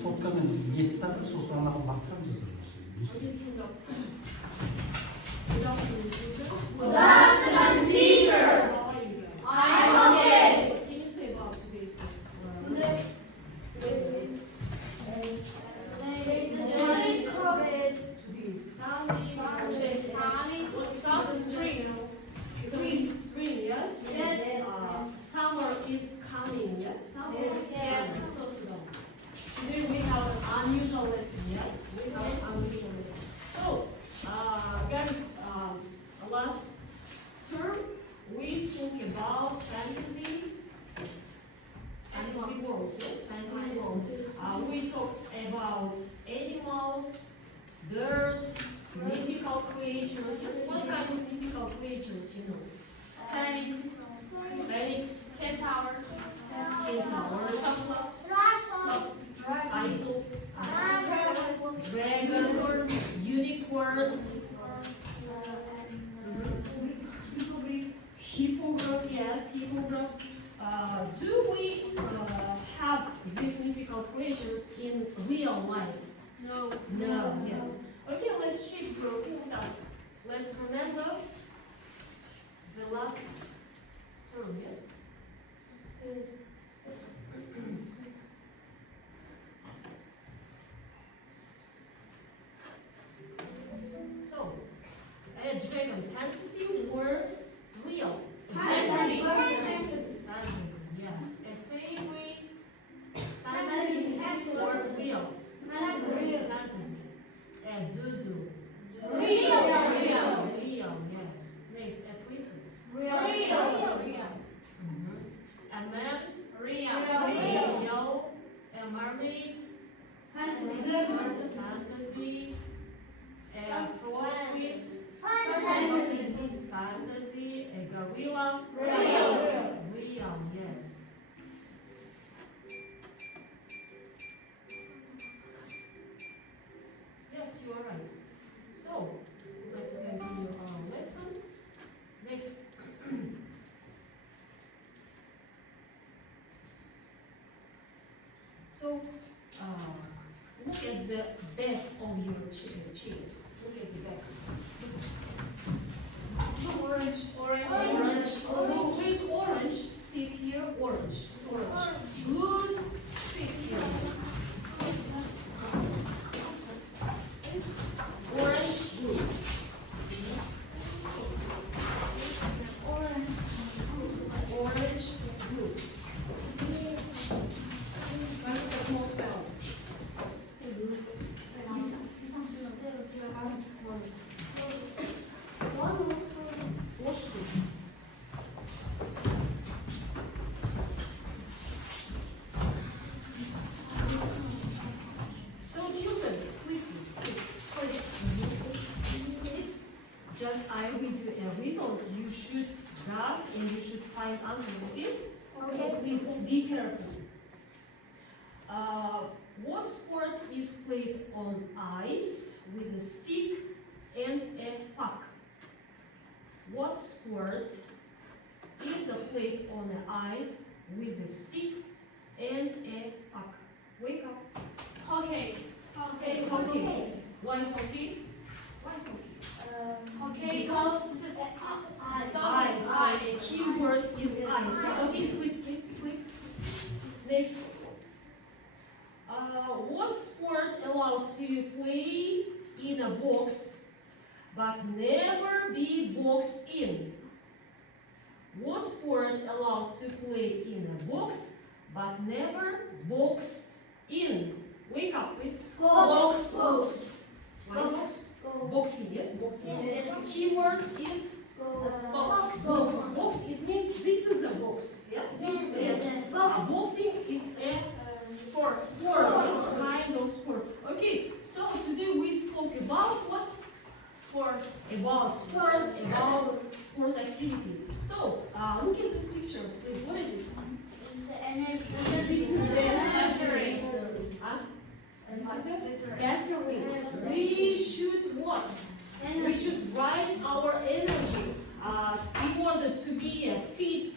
소가면 이따가 소소하고 막 하면서 Stand up. Good afternoon, teacher. Good afternoon, teacher. How are you guys? I'm okay. What can you say about today's lesson? Today Today is sunny. What season spring? Because it's spring, yes? Yes. Summer is coming, yes? Summer is Yes. coming. So sit down, please. Today we have an unusual lesson, yes? We have an unusual lesson. So, guys, last term we spoke about fantasy world, yes? Fantasy world. We talked about animals, birds, mythical creatures. Yes, what kind of mythical creatures you know? Phoenix, centaurs, cyclops, dragon, unicorn, hippogriff, yes, hippogriff. Do we have these mythical creatures in real life? No. No, yes. Okay, let's check working with us. Let's remember the last term, yes? So, a dragon fantasy or real? Fantasy. Fantasy, yes. A fairy fantasy or real? Fantasy. A doo-doo. Real. Real, yes. Next, a princess. Real. A man. Real. Real. A mermaid. Fantasy. Fantasy. A frog quiz. Fantasy. A gorilla. Real, yes. Yes, you are right. So, let's continue our lesson. Next. So, look at the back of your chairs. Look at the back. Orange. Oh, please, orange. Sit here. Orange. Blues. Sit here. Orange, blue. Orange, blue. Как more spell? So children, sleep please, sleep. Just I will do a riddles. You should guess and you should find answers, okay? Okay. Please be careful. What sport is played on ice with a stick and a puck? What sport is played on the ice with a stick and a puck? Wake up. Hockey. Hockey. Why hockey? Why hockey? Hockey because Ice. The key word is ice. Okay, sleep, please sleep. Next. What sport allows to play in a box but never be boxed in? What sport allows to play in a box but never boxed in? Wake up, please. Box. Why box? Boxing, yes, boxing. Yes. The key word is box. Box, it means this is a box. Yes, this is a boxing, it's a sport. It's kind of sport. Okay, so today we spoke about what? Sport. About sports, about sport activity. So, look at these pictures, please. What is it? This is a Battery. Huh? This is a battery. We should what? We should rise our energy in order to be fit,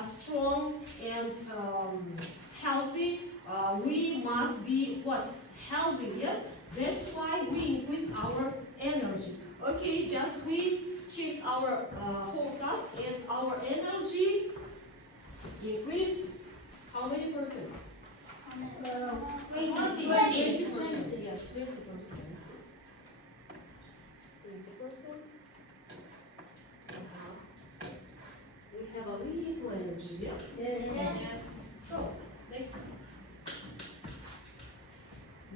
strong, and healthy. we must be what? Healthy, yes? That's why we increase our energy. Okay, just we check our whole class and our energy increased how many percent? 20%, yes, 20%. 20%. We have a little energy, yes? Yes. So, next.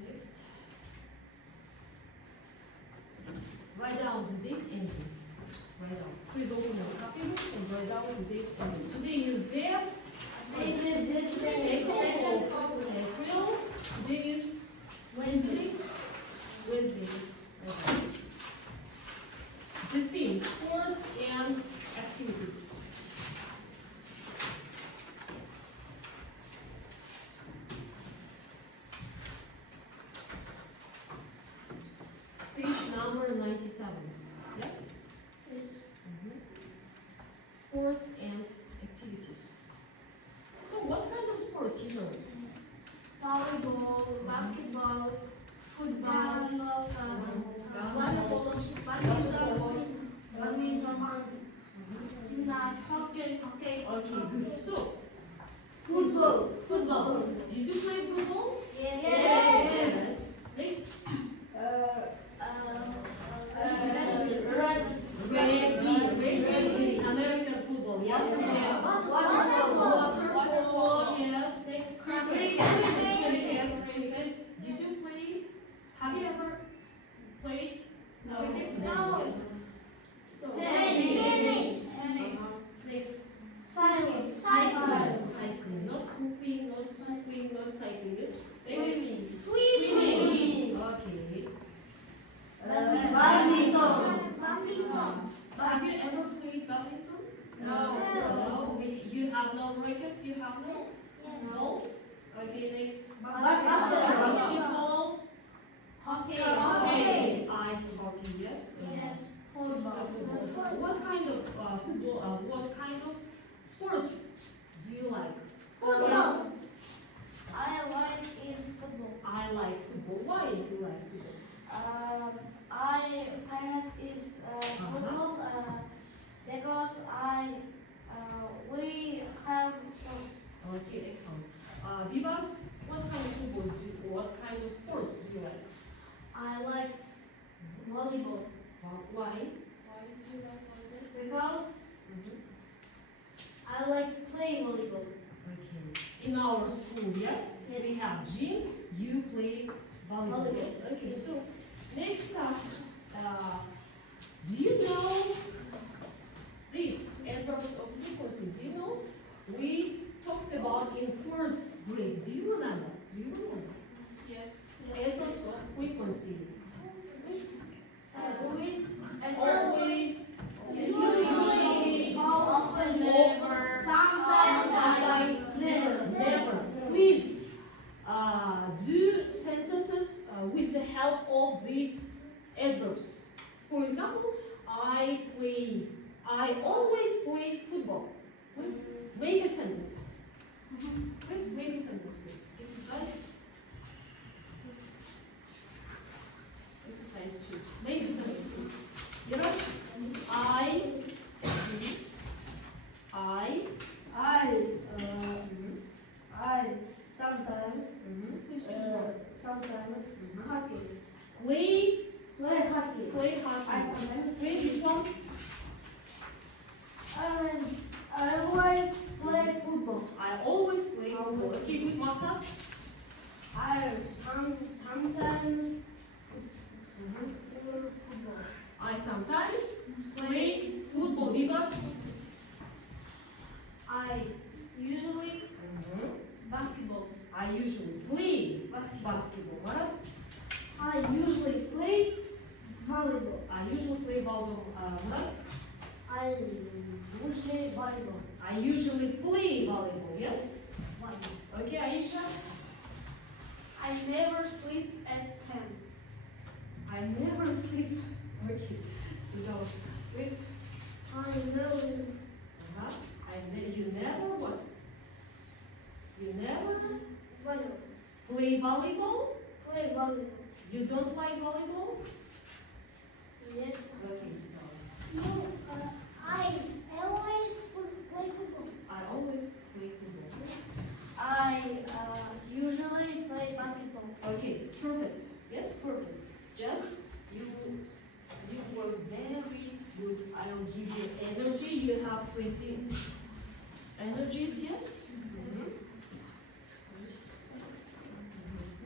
Next. Write down the date and day. Write down. Please open your copybooks and write down the date and day. Today is the second of April. Today is Wednesday. Wednesday is the theme, sports and activities. Page number 97. Yes? Mhm. Sports and activities. So what kind of sports you know? Volleyball, basketball, football, Volleyball, badminton, gymnastics, hockey. Okay, good. So, Football. did you play football? Yes. Yes. Next. Rugby is American football. Yes. Water polo. Yes. Next. Cricket. Did you play? Have you ever played cricket? No. Yes. So. Tennis. Next. Cycling. Cycling. Not cooking. Not sweeping. Not cycling. Yes. Next. Swimming. Okay. Badminton. Have you ever played badminton? No. No. You have no racket. You have no balls. Okay. Next. Basketball. Basketball. Hockey. Ice hockey. Yes. Yes. This is a football. What kind of football? What kind of sports do you like? Football. I like is football. I like football. Why do you like football? I find it is football because we have sports. Okay, excellent. Vivas, what kind of footballs do you, what kind of sports do you like? I like volleyball. Why? Why do you like volleyball? Because Mhm. I like play volleyball. Okay. In our school, yes? Yes. We have gym, you play volleyball. Volleyball. Yes. Okay, so next task. Do you know these adverbs of frequency? Do you know? We talked about in first grade. Do you remember? Do you remember? Yes. Adverbs of frequency. Yes. Always. Always. Usually. How often? Never. Sometimes. Never. Never. Please do sentences with the help of these adverbs. For example, I always play football. Please make a sentence. Please make a sentence, please. Exercise. Exercise 2. Make a sentence, please. Yes. I Sometimes. Please choose one. Sometimes. Hockey. Play Hockey. hockey. I sometimes. Please this one. I always play football. I always play football. Okay, good, Marsa. I sometimes football. I sometimes play football. Vivas. I usually basketball. I usually play Basketball. basketball. Right? I usually play volleyball. I usually play volleyball. Right? I usually volleyball. I usually play volleyball. Yes. Volleyball. Okay, Aisha. I never sleep at 10. I never sleep. Okay. So now, please. I never. You never what? You never Volleyball. Play volleyball? Play volleyball. You don't like volleyball? Yes. Okay, sit down. No, I always play football. I always play football. I usually play basketball. Okay, perfect. Yes, perfect. Just you were very good. I'll give you energy. You have 20 energies, yes?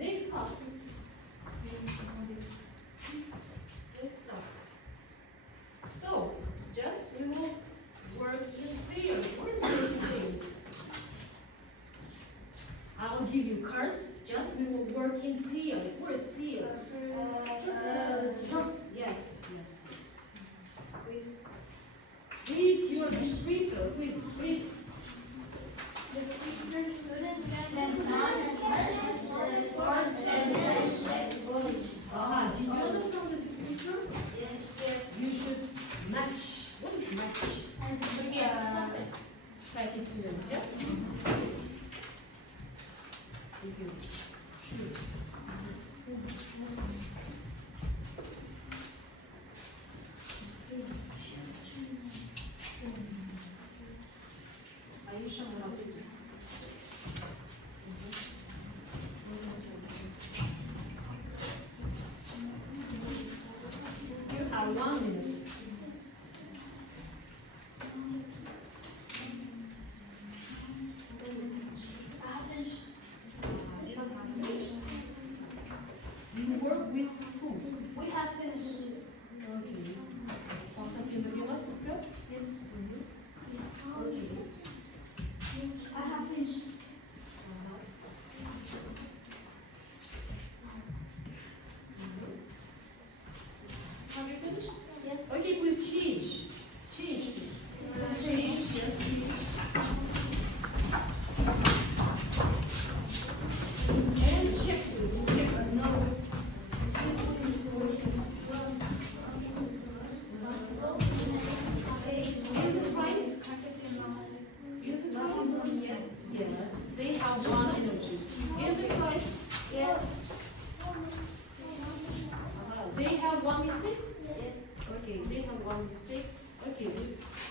Next task. Next task. So, just we will work in pairs. What is making pairs? I will give you cards. Just we will work in pairs. What is pairs? Yes. Please read your descriptor. Please read. Did you understand the descriptor? You should match. What is match? Psyche students, yeah? Figures, shoes. Aisha, what about this? You have 1 minute. You work with who? We have finished. Okay. Посмотрим, где у нас искать? I have finished. Have you finished? Yes. Okay, please change. Change, please. Change, yes, change. And check, please. Check. Is it right? Is it right? Yes. They have 1 energy. Is it right? Yes. They have 1 mistake? Yes. Okay, they have 1 mistake. Okay,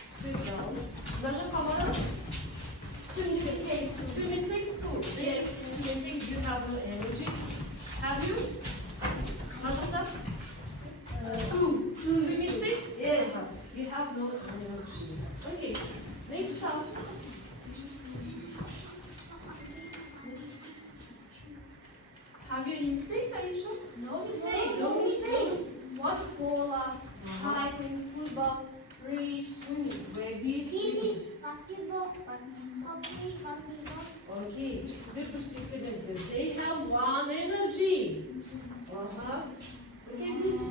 sit down. Даже Hamara? 2 mistakes. 2 mistakes? Good. They have 2 mistakes. You have no energy. Have you? Understand? 2 mistakes? Yes. You have no energy. Okay, next task. Have you any mistakes, Aisha? No mistake. No mistake. What cola, cycling, football, bridge, swimming. Baby, swimming. basketball, hockey, volleyball. Okay, следующий students. They have 1 energy. Okay, good.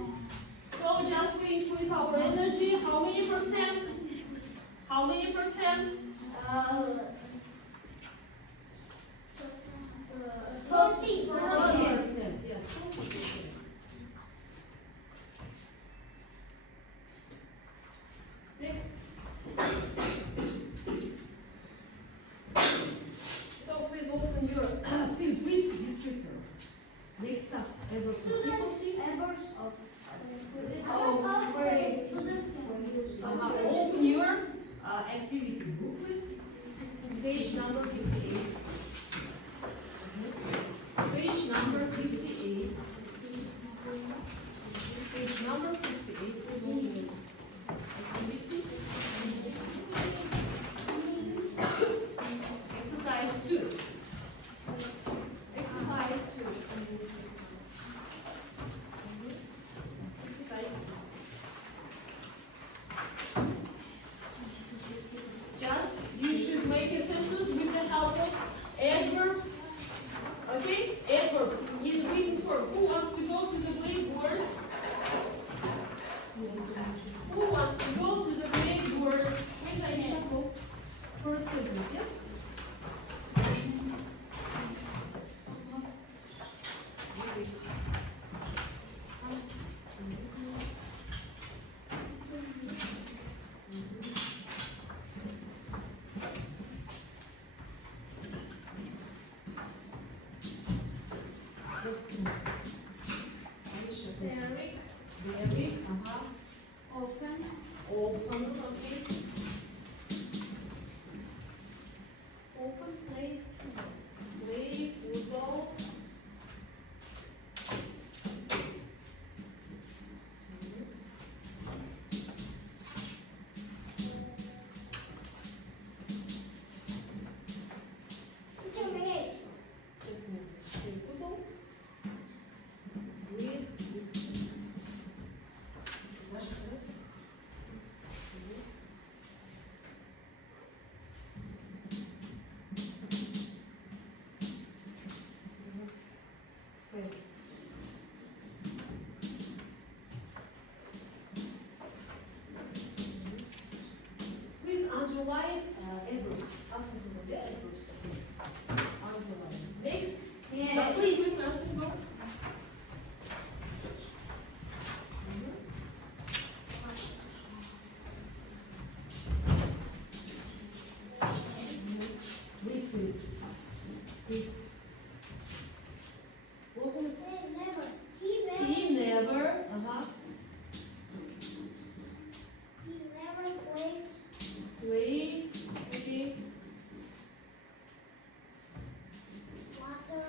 So just we increase our energy. How many percent? How many percent? 40. 40%. Yes, 40%. Next. So please open your, please read descriptor. Next task. Ever frequency. Errors of students Open your activity book, please. Page number 58. Page number 58. Page number 58. Please open your activity. Exercise 2. Exercise 2. Exercise 2. Just you should make a sentence with the help of adverbs. Okay? Adverbs in written form. Who wants to go to the blackboard? Who wants to go to the blackboard? Where's Aisha? Go. First sentence, yes? please. Read. Focus. Never. He never. He never plays Plays. Okay. water.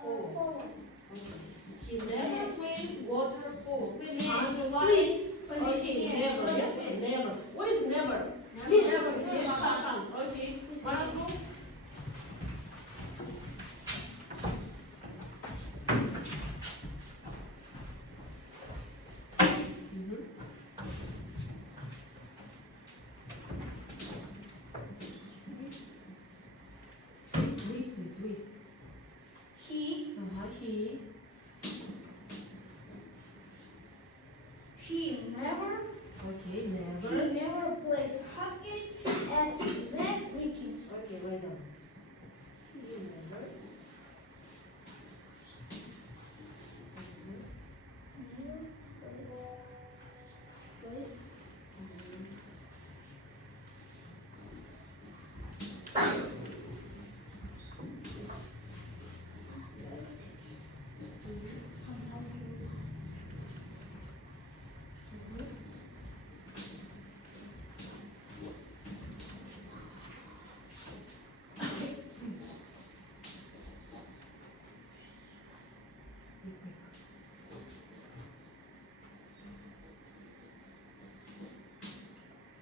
Polo. He never plays water polo. Please Yeah. underline. Please. Okay, never. Yes, never. What is never? Never. Never. Okay. Marco. Read, please, read. He never. Okay, He never. never plays hockey at that weekend. Okay, write down, please. He never. Plays.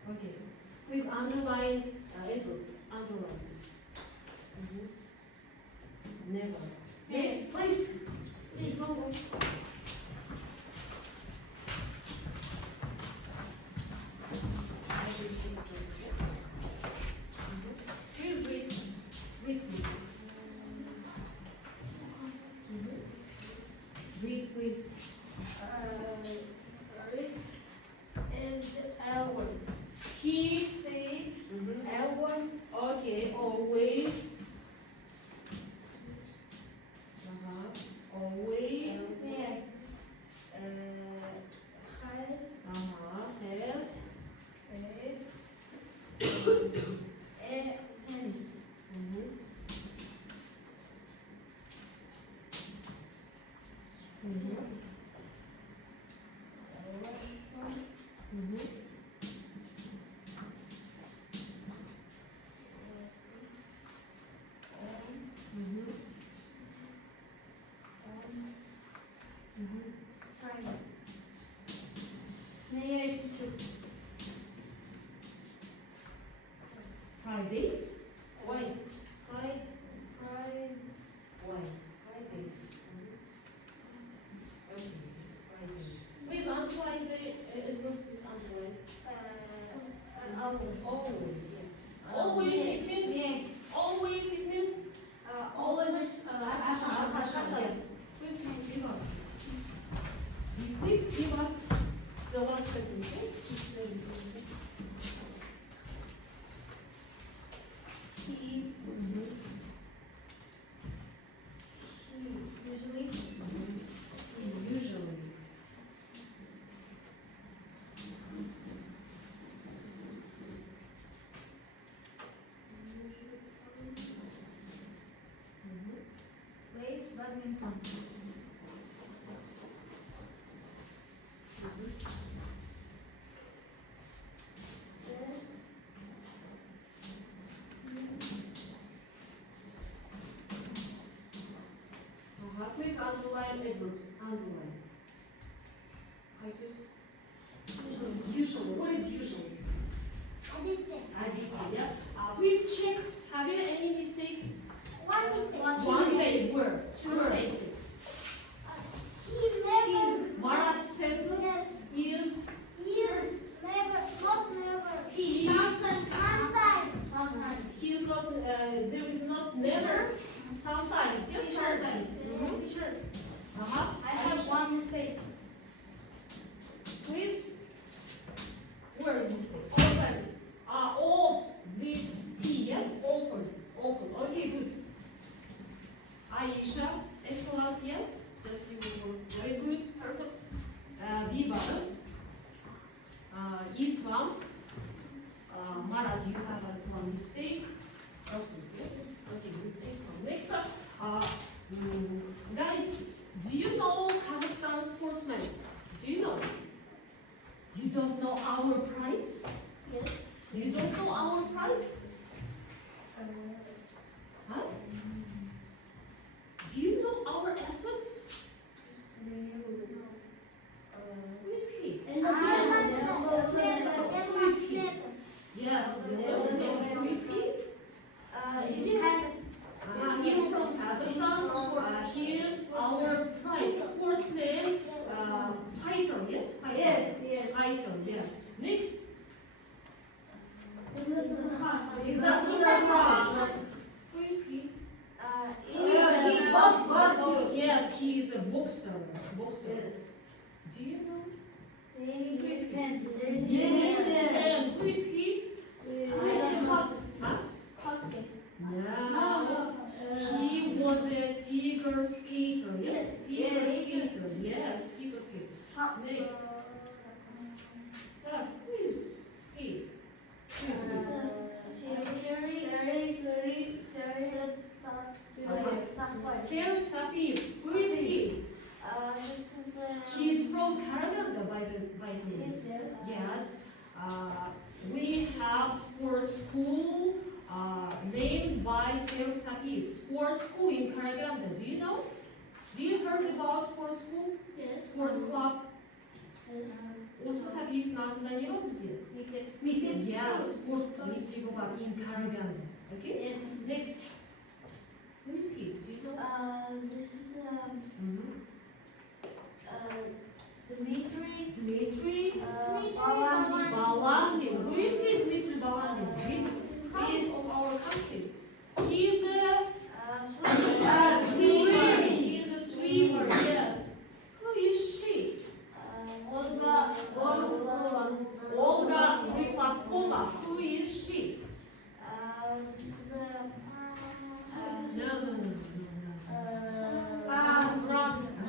Okay. Please underline Edward. Underline this. Never. Next, please. Please, no more. Actually, speak to Please read. Read, please. Read, please. Rick is always. He. He always. Okay, always. Always. Has. Has. Tennis. Fridays. Why? Why? Fridays. Okay, Fridays. Please underline the Edward. Please underline. Always, yes. Always it means. Always it means. Yes. Please give us. Quick, give us the last sentences. Each sentences. He usually. Usually. Plays badminton. Please underline Edwards. Underline. Jesus. Usually. What is usually? Aditya. Yeah. Please check. Have you any mistakes? One mistake. One mistake. Where? Two Where? mistakes. He never. Marat's sentence is. Yes, never, not never. He- Sometimes. Sometimes. He is not. There is not never. Sometimes. Yes. Sometimes. Sure. I I have one mistake. Please. Where is mistake? Often. All these T. Yes. Often. Often. Okay. Good. Aisha. Excellent. mistake. Also, yes. Okay, good. Excellent. Next class. Guys, do you know Kazakhstan sportsmen? Do you know? You don't know our prize? Yes. You don't know our prize? Huh? Do you know our athletes? Who is he? Yes, who is he? He's from Kazakhstan. He is our sportsman, fighter. Yes, fighter. Fighter. Yes. Next. Who is he? Yes, he is a boxer. Boxer. Do you know? And who is he? Huh? No. He was a figure skater. Yes, figure skater. Yes, figure skater. Next. Who is he? Who is Serge Sapir. Who is he? He's from Karaganda, by the way. Yes. We have sports school named by Serge Sapir. Sports school in Karaganda. Do you know? Do you heard about sports school? Yes. Sports club. Осы Сапиевтің атында не бар бізде? Yeah, спорт мектебі бар in Karaganda. Okay? Yes. Next. Who is he? Do you know? This is Mhm. Dmitry Balandin. Who is he, Dmitry Balandin? He's of our country. He is a swimmer. He is a swimmer, yes. Who is she? Olga Ripakova. Who is she?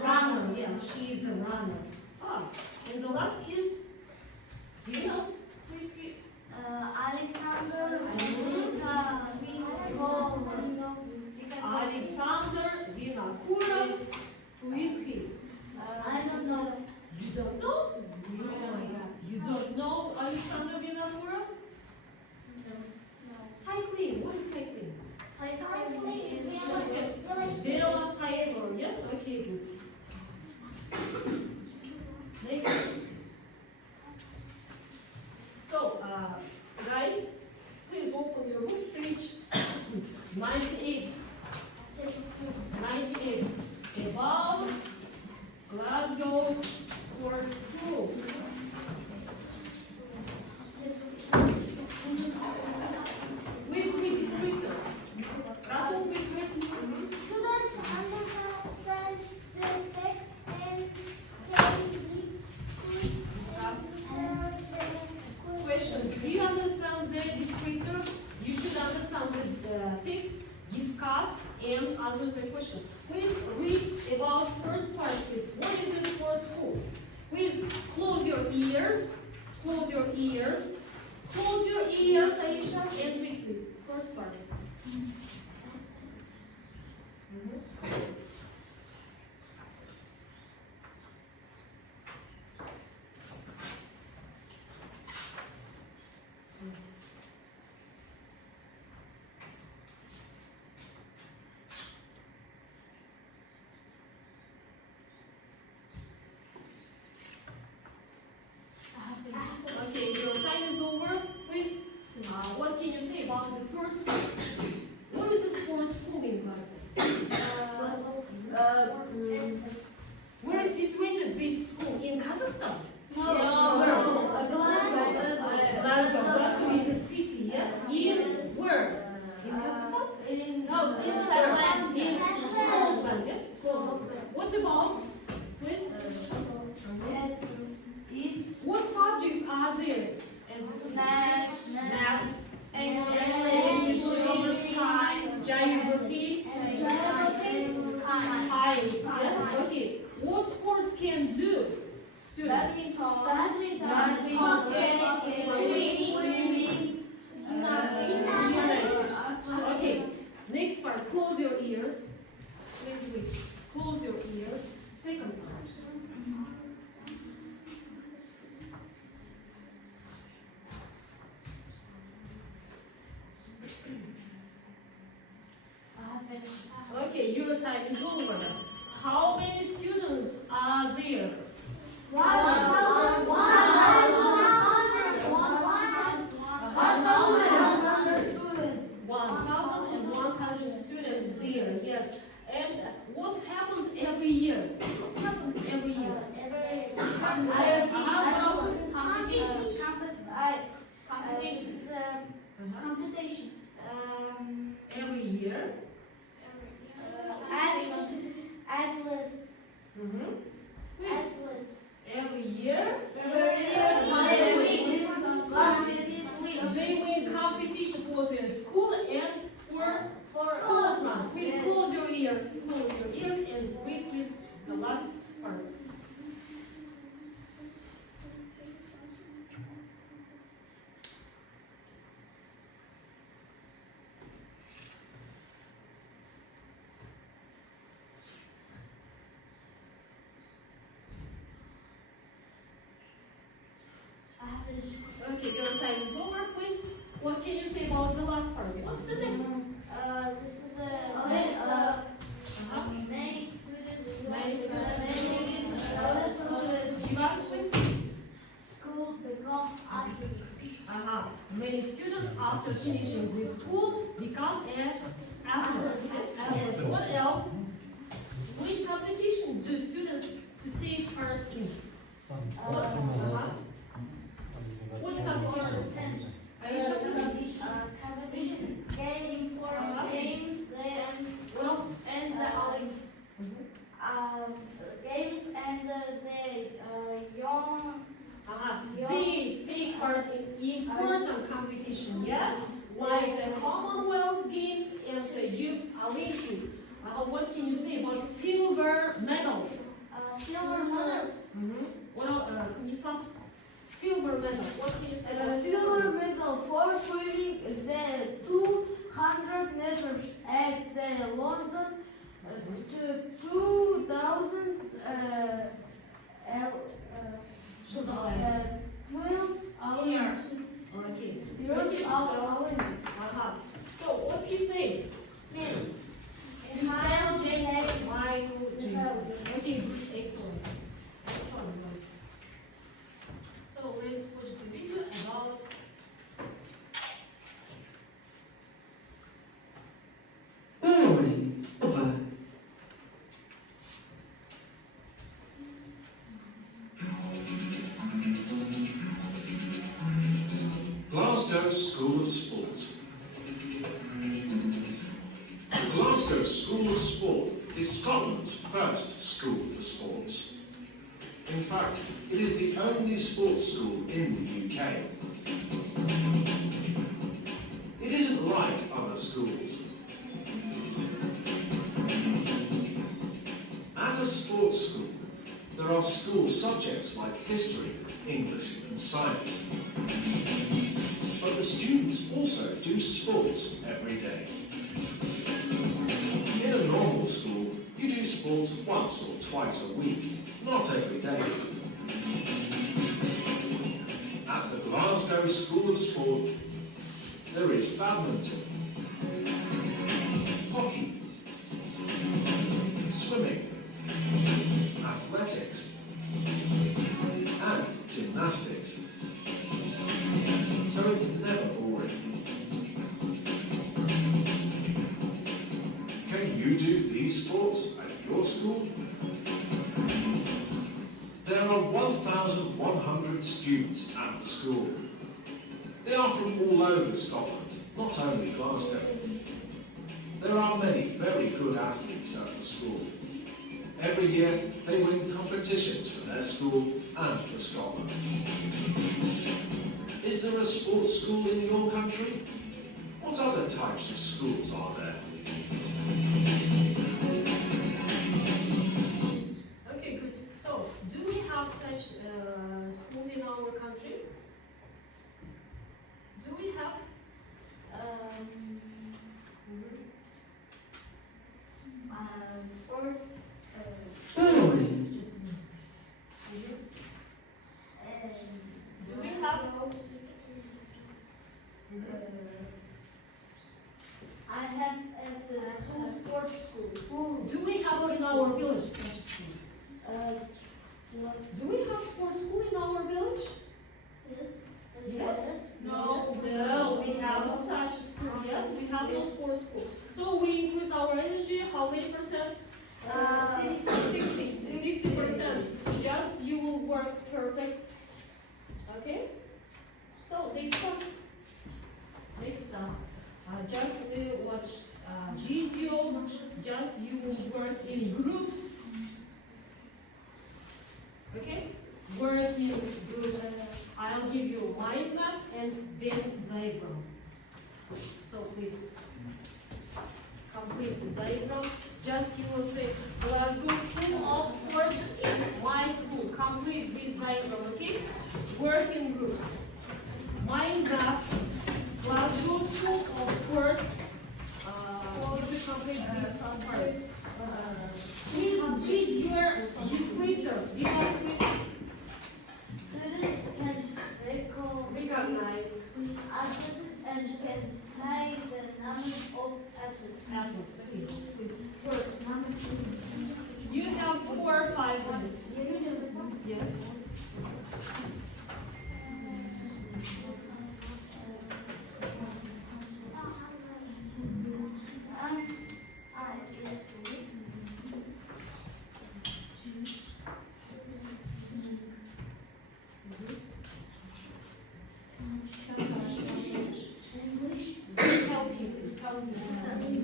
Runner, yes, she is a runner. And the last is, do you know? Who is he? Alexander Alexander Vinokurov. Who is he? I don't know. You don't know? Oh my God. You don't know Alexander Vinokurov? Cycling. What is cycling? Velocycle. Yes? Okay, good. Next. So, guys, please open your books, page 98. 98. About Glasgow's sports school. Please read this picture. Russell, please read. Students understand the text and can Discuss. Questions. Do you understand the descriptor? You should understand the text, discuss, and answer the question. Please read about first part, please. What is a sports school? Please close your ears. Close your ears. Close your ears, Aisha, and read, please. First part. Okay, your time is over. Please, what can you say about the first part? What is a sports school in Glasgow? Where is situated this school? In Kazakhstan? Glasgow. Glasgow is a city, yes? In where? In Kazakhstan? In Scotland, yes? What about, please? What subjects are there? Maths, English, geography, science, yes? Okay. What sports can do students? Badminton, hockey, swimming, Okay, next part, close your ears. Please read. Close your ears. Second part. Okay, your time is over. How many students are there? 1,100 students there, yes. And what happened every year? What's happened every year? Competition. Every year. Atlas. Please, Atlas. every year. They win competition for their school and for Scotland. Please close your ears. Close your ears and read please the last part. Okay, your time is over, please. What can you say about the last part? What's the next? This is a list of many students. Many students. Students. Last, please. School become athletes. Many students after finishing this school become athletes. Yes. What else? Which competition do students to take part in? What's competition? Aisha, please. Competition. Games for games and What else? games and the young. They take part in important competition, yes? Like the Commonwealth Games and the Youth Olympic. What can you say about silver medal? Silver medal. What else? Can you stop? Silver medal. What can you say about Silver medal for swimming the 200 meters at the London 2000 12 years. Okay. Olympics. So what's his name? Michael James. Michael James. Okay, excellent. Excellent, guys. So let's watch the video about Glasgow School of Sport. The Glasgow School of Sport is Scotland's first school for sports. In fact, it is the only sports school in the UK. It isn't like other schools. At a sports school, there are school subjects like history, English and science. But the students also do sports every day. In a normal school, you do sport once or twice a week, not every day. At the Glasgow School of Sport, there is badminton, hockey, swimming, athletics, and gymnastics. So it's never boring. Can you do these sports at your school? There are 1,100 students at the school. They are from all over Scotland, not only Glasgow. There are many very good athletes at the school. Every year they win competitions for their school and for Scotland. Is there a sports school in your country? What other types of schools are there? okay, good. So, do we have such schools in our country? Do we have? how many percent? 60. 60%. Just you will work perfect. Okay? So next task. Next task. Just we watch video. Just you will work in groups. Okay? Work in groups. I'll give you mind map and then diagram. So please complete the diagram. Just you will say Glasgow School of Sports in my school. Complete this diagram, okay? Work in groups. Mind map. Glasgow School of Sport. You should complete these parts. Please read your descriptor because please Students can recognize athletes and can say the number of athletes. athletes. Okay, please work. You have 4 or 5 minutes. Yes. Help you, please. Help you. Help you.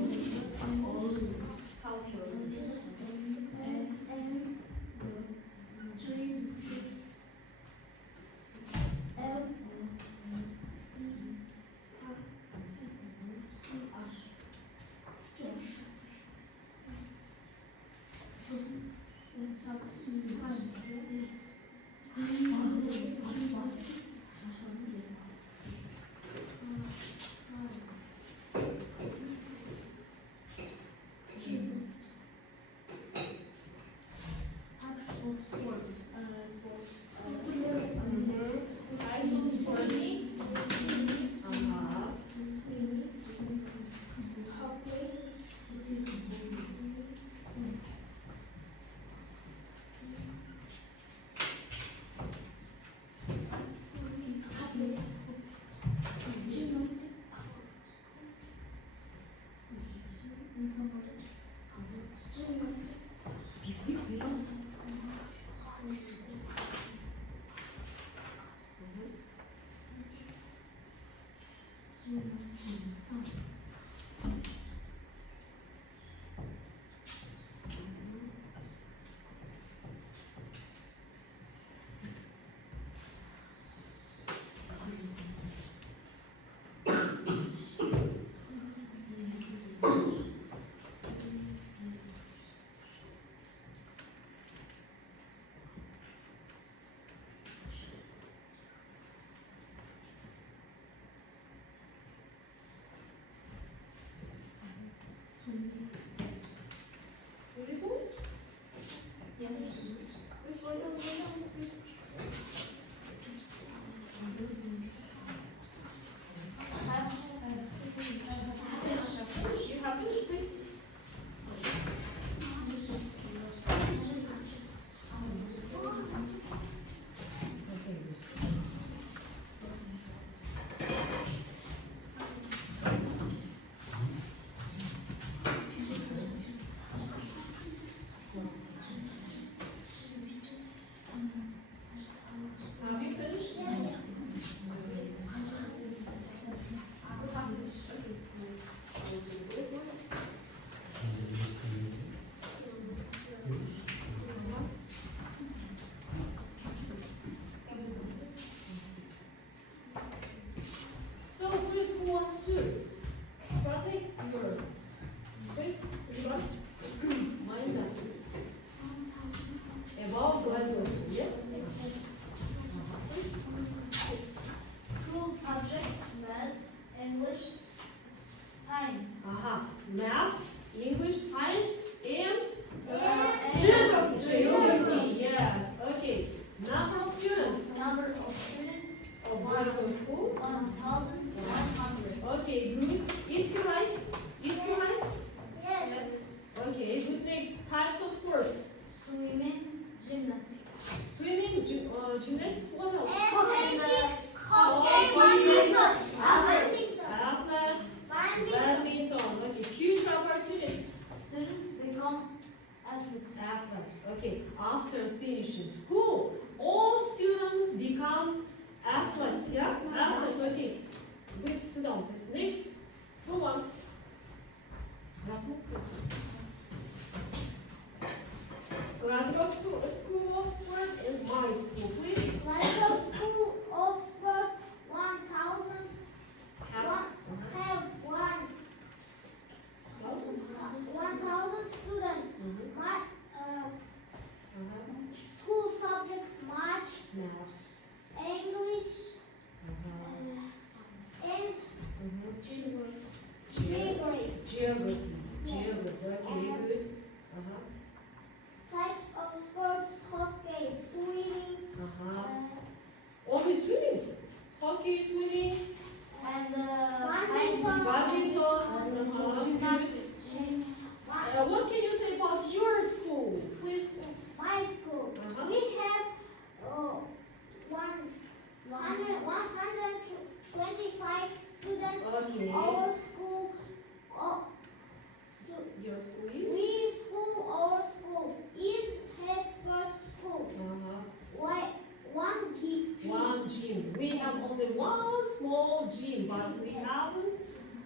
Types of sports. This one? Yes. This one, please. You have finished, please. Have you finished? Yes. So please, who wants to protect your this trust mind that about Glasgow School? Yes. School subject, math, English, science. Maths, English, science, and Geography. Yes. Okay. Number of students Number of students, of Glasgow School. 1,100. Okay. Good. Is he right? Is he right? Yes. Okay. Good. Next. Types of sports. Swimming, gymnastics. Swimming, gymnastics. What else? Athlete, badminton. Okay. Future opportunities. Students athletes. Okay, after finishing school, all students become athletes. Yeah, athletes. Okay, good. Sit down, please. Next, who wants? Rasul, please. Glasgow School of Sport and my school, please. Glasgow School of Sport 1000 Have, have 1,000 students. My school subject match, maths. English, and geography. Geography. Okay, good. Types of sports: hockey, swimming, Only swimming. Hockey, swimming, and badminton. Good. What can you say about your school, please? My school. We have 125 students. Okay. Our school, Your school is? our school is head sports school. Why one gym? One gym. We have only one small gym, but we haven't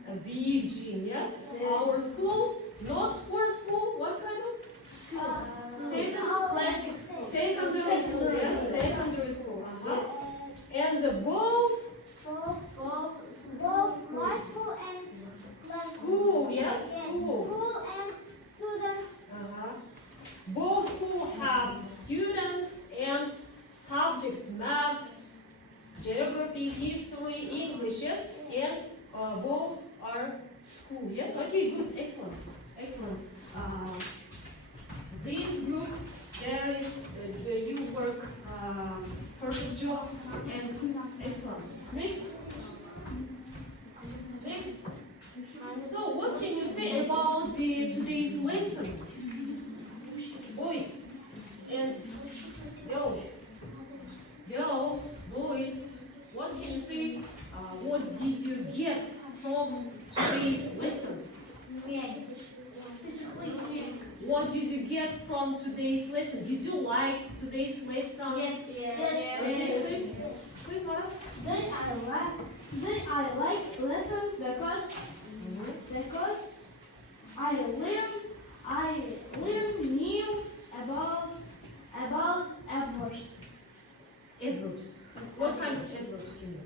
a big gym. Yes. Our school, not sports school. What kind of? Secondary school. Yes, secondary school. And both Both my school and school. Yes, school. school and students. Both schools have students and subjects: maths, geography, history, English. Yes, and both are school. Yes. Okay. Good. Excellent. Excellent. This group, you work perfect job and excellent. Next. Next. So, what can you say about today's lesson? Boys and girls. Girls, boys, what can you say? What did you get from today's lesson? What did you get from today's lesson? Did you like today's lesson? Yes. Okay, please, madam. Today I like lesson because I learn new about adverbs. Adverbs. What kind of adverbs you know?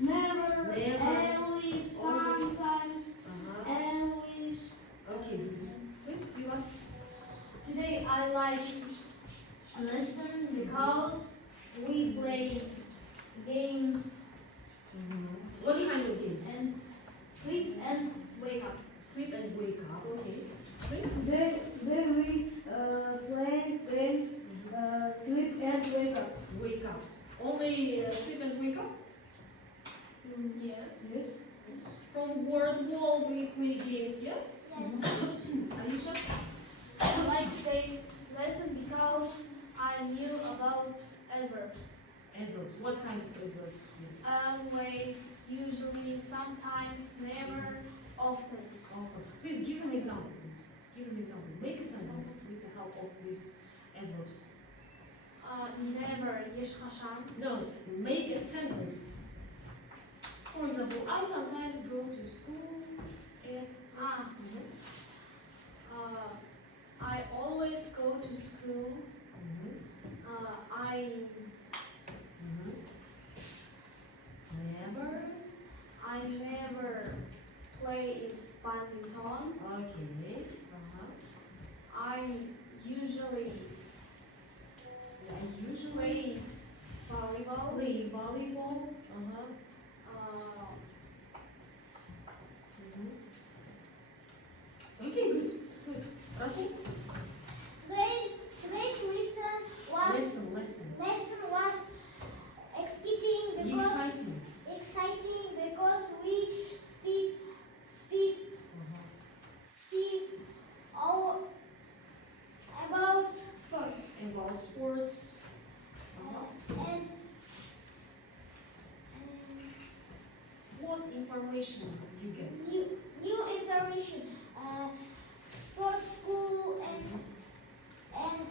Never, always, sometimes, always. Okay, good. Please, give us. Today I like lesson because we play games What kind of games? and sleep and wake up. Sleep and wake up. Okay. Please. They we play games, sleep and wake up. Wake up. Only sleep and wake up? Yes. From word wall we play games, yes? Aisha? I like today lesson because I knew about adverbs. Adverbs. What kind of adverbs? Always, usually, sometimes, never, often. Often. Please give an example, please. Give an example. Make a sentence with the help of these adverbs. Never, yesh khashan. No, make a sentence. For example, I sometimes go to school at... I always go to school. Never. I never play badminton. Okay. I usually play volleyball. Play volleyball. Okay, good. Good. Rasul? Today's lesson Listen. was exciting because we speak all about sports About sports. and What information you get? new information, sports school and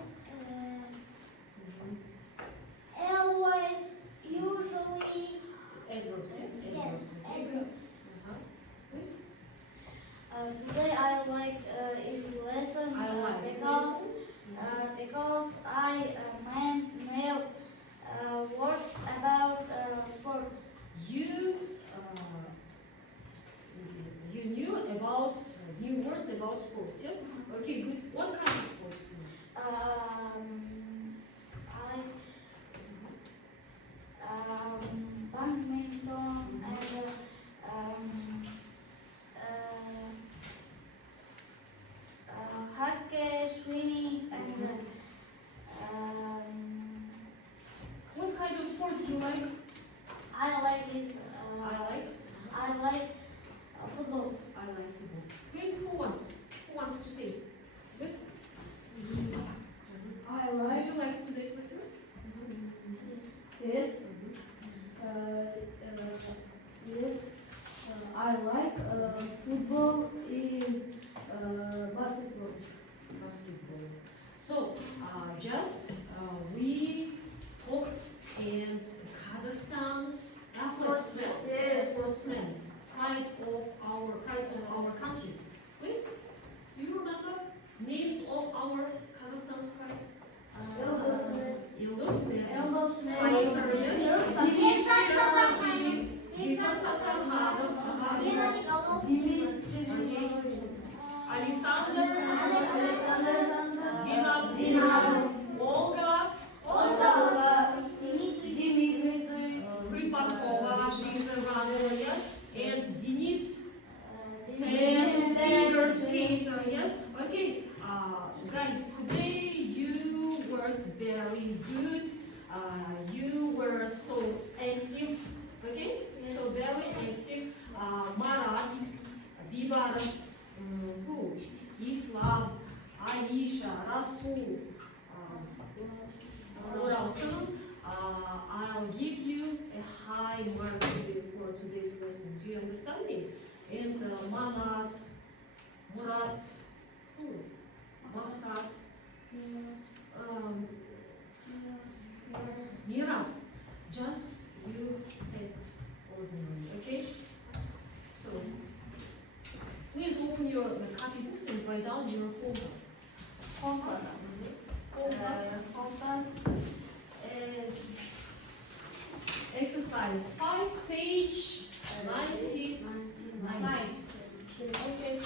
about sports, yes? Okay, good. What kind of sports? I like badminton and hockey, swimming, and What kind of sports you like? I like this. I like. I like football. I like football. Please, who wants to say? Yes? I Did like you like today's lesson? this. Yes. I like football and basketball. Basketball. So, we talked and Kazakhstan's athletes, Yes. sportsmen, pride of our country. Please, do you remember names of our Kazakhstan's prides? Yıldız Smith, Fighter, Nissan Sakalhadov, Alexander, Vinab, Olga, Rybakova, she's a runner, yes, and Denis, figure skater, yes. Okay, guys, today you worked very good. You were so active, okay? So very active. Marat, Bibaras, who? Islam, Aisha, Rasul, Nuralsan. I'll give you a high mark today for today's lesson. Do you understand me? And Manas, Murat, who? Masat, Miras. Just you said ordinary, okay? So please open the copybooks and write down your homework. Exercise 5, page 99. Okay.